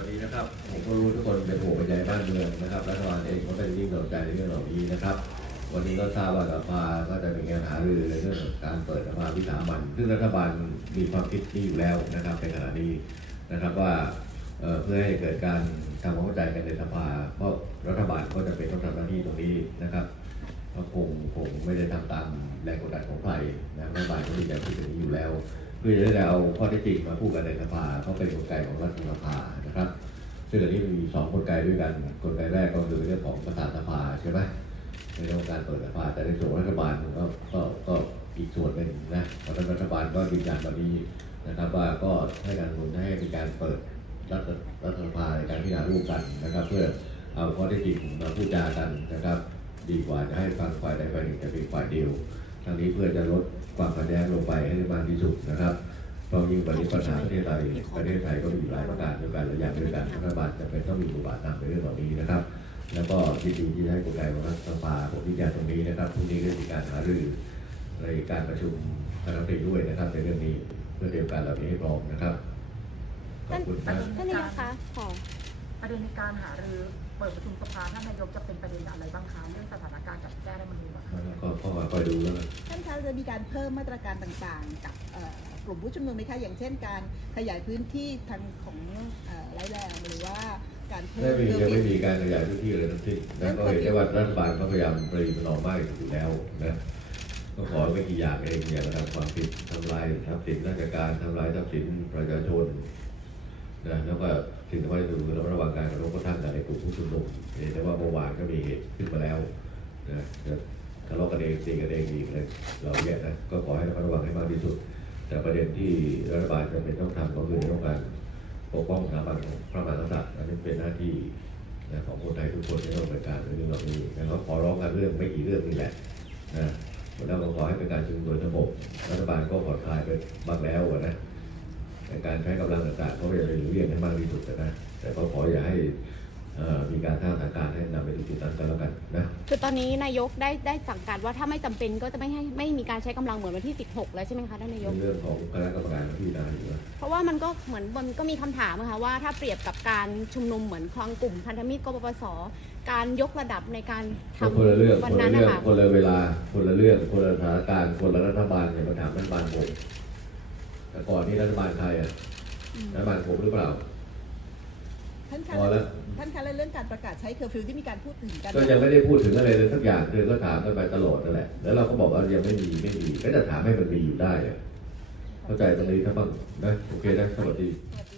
วัสดีนะครับผมก็รู้ทุกคนเป็นห่วงเป็นใยบ้านเมืองนะครับรัฐบาลเองก็เป็นยิ่งสนใจในเรื่องเหล่านี้นะครับ วันนี้ก็ทราบว่าสภาก็จะมีการหารือในเรื่องของการเปิดสภาวิสามันซึ่งรัฐบาลมีความคิดนี้อยู่แล้วนะครับในขณะนี้นะครับว่าเพื่อให้เกิดการทำความเข้าใจกันในสภาเพราะรัฐบาลก็จะเป็นต้องทำหน้าที่ตรงนี้นะครับก็คงคงไม่ได้ทำตามแรงกดดันของใครนะรัฐบาลก็มีแนวคิดอย่างนี้อยู่แล้ว เพื่อจะได้เอาข้อเท็จจริงมาพูดกันในสภาเขาเป็นกลไกของรัฐสภานะครับ ซึ่งอันนี้มีสองกลไกด้วยกันกลไกแรกก็คือเรื่องของประธานสภาใช่ไหมในเรื่องการเปิดสภาแต่ในส่วนรัฐบาลก็ก็ก็อีกส่วนหนึ่งนะเพราะฉะนั้นรัฐบาลก็ยืนยันวันนี้นะครับว่าก็ให้การหนุนให้มีการเปิดรัฐรัฐสภาในการพิจารณาร่วมกันนะครับ เพื่อเอาข้อเท็จจริงมาพูดจากันนะครับ ดีกว่าจะให้ฟังฝ่ายใดฝ่ายหนึ่งแต่เป็นฝ่ายเดียวทั้งนี้เพื่อจะลด ความขัดแย้งลงไปให้ได้มากที่สุดนะครับเพราะยิ่งวันนี้ปัญหาประเทศไทยประเทศไทยก็มีหลายประการด้วยกันหลายอย่างด้วยกันรัฐบาลจะเป็นต้องมีบทบาทนำในเรื่องเหล่านี้นะครับ แล้วก็ยินดีที่ให้กลไกของรัฐสภาผมยืนยันตรงนี้นะครับพรุ่งนี้ก็มีการหารือในการประชุมคณะรัฐมนตรีด้วยนะครับในเรื่องนี้เพื่อเตรียมการเหล่านี้ให้พร้อมนะครับขอบคุณครับท่านนายกคะขอประเด็นในการหารือ เปิดประชุมสภาท่านนายกจะเป็นประเด็นอะไรบ้างคะเรื่องสถานการณ์กับแก้รัฐธรรมนูญอะคะก็ก็มาคอยดูแล้วกัน ท่านคะจะมีการเพิ่มมาตรการต่างๆ กับเอ่อกลุ่มผู้ชุมนุมไหมคะอย่างเช่นการขยายพื้นที่ทางของเอ่อไร้แรงหรือว่าการเพิ่ไม่มมีเรือยังบิไม่นมีการขยายพื้นที่เลยทั้งสิ้นนะก็เห็นได้ว่ารัฐบาลก็พยายามปรีประนอมมากอยู่แล้วนะก็ขอไม่กี่อย่างเองอย่างกระทำความผิดทำลายทรัพย์สินราชการทำลายทรัพย์สินประชาชนนะแล้วก็สิ่งที่ว่าจะดูคือระหว่างการกระทบกระทั่งกันในกลุ่มผู้ชุมนุม เห็นได้ว่าเมื่อวานก็มีเหตุขึ้นมาแล้วนะทะเลาะกันเองตีกันเองอีกเลยเราเนี่ยนะก็ขอให้ระมัดระวังให้มากที่สุด แต่ประเด็นที่รัฐบาลจำเป็นต้องทำก็คือเรื่องการปกป้องสถาบันของพระมหากษัตริย์อันนี้เป็นหน้าที่นะของคนไทยทุกคนที่ต้องดำเนินการเรื่องเหล่านี้นะครับขอร้องกันเรื่องไม่กี่เรื่องนี่แหละนะแล้วก็ขอให้เป็นการชุมนุมโดยสงบรัฐบาลก็ผ่อนคลายไปบ้างแล้วอะนะในการใช้กำลังต่างๆก็พยายามหลีกเลี่ยงให้มากที่สุดนะแต่ก็ขออย่าให้ มีการสร้างสถานการณ์ให้นำไปถึงจุดนั้นก็แล้วกันนะคือตอนนี้นายกได้ได้สั่งการว่าถ้าไม่จำเป็นก็จะไม่ให้ไม่มีการใช้กำลังเหมือนวันที่ 16 แล้วใช่ไหมคะท่านนายกเป็นเรื่องของคณะกรรมการที่นาอยู่นะเพราะว่ามันก็เหมือนมันก็มีคำถามอะค่ะว่าถ้าเปรียบกับการชุมนุมเหมือนคลองกลุ่มพันธมิตรกปปส การยกระดับในการทำคนละเรื่องวันคนละนั้นเรื่นะองคะคนละเวลา คนละเรื่อง คนละสถานการณ์คนละรัฐบาลเนี่ยมาถามรัฐบาลผมแต่ก่อนนี้รัฐบาลใครอะรัฐบาลผมหรือเปล่าท่านคะพอแล้ว ท่านคะแล้วเรื่องการประกาศใช้เคอร์ฟิวที่มีการพูดถึงกันก็ยังไม่ได้พูดถึงอะไรเลยสักอย่างเธอก็ถามกันไปตลอดนั่นแหละ แล้วเราก็บอกว่ายังไม่มีไม่มี ก็จะถามให้มันมีอยู่ได้อะเข้าใจตรงนี้ทั้งบ้างนะ โอเคนะ สวัสดี สวัสดี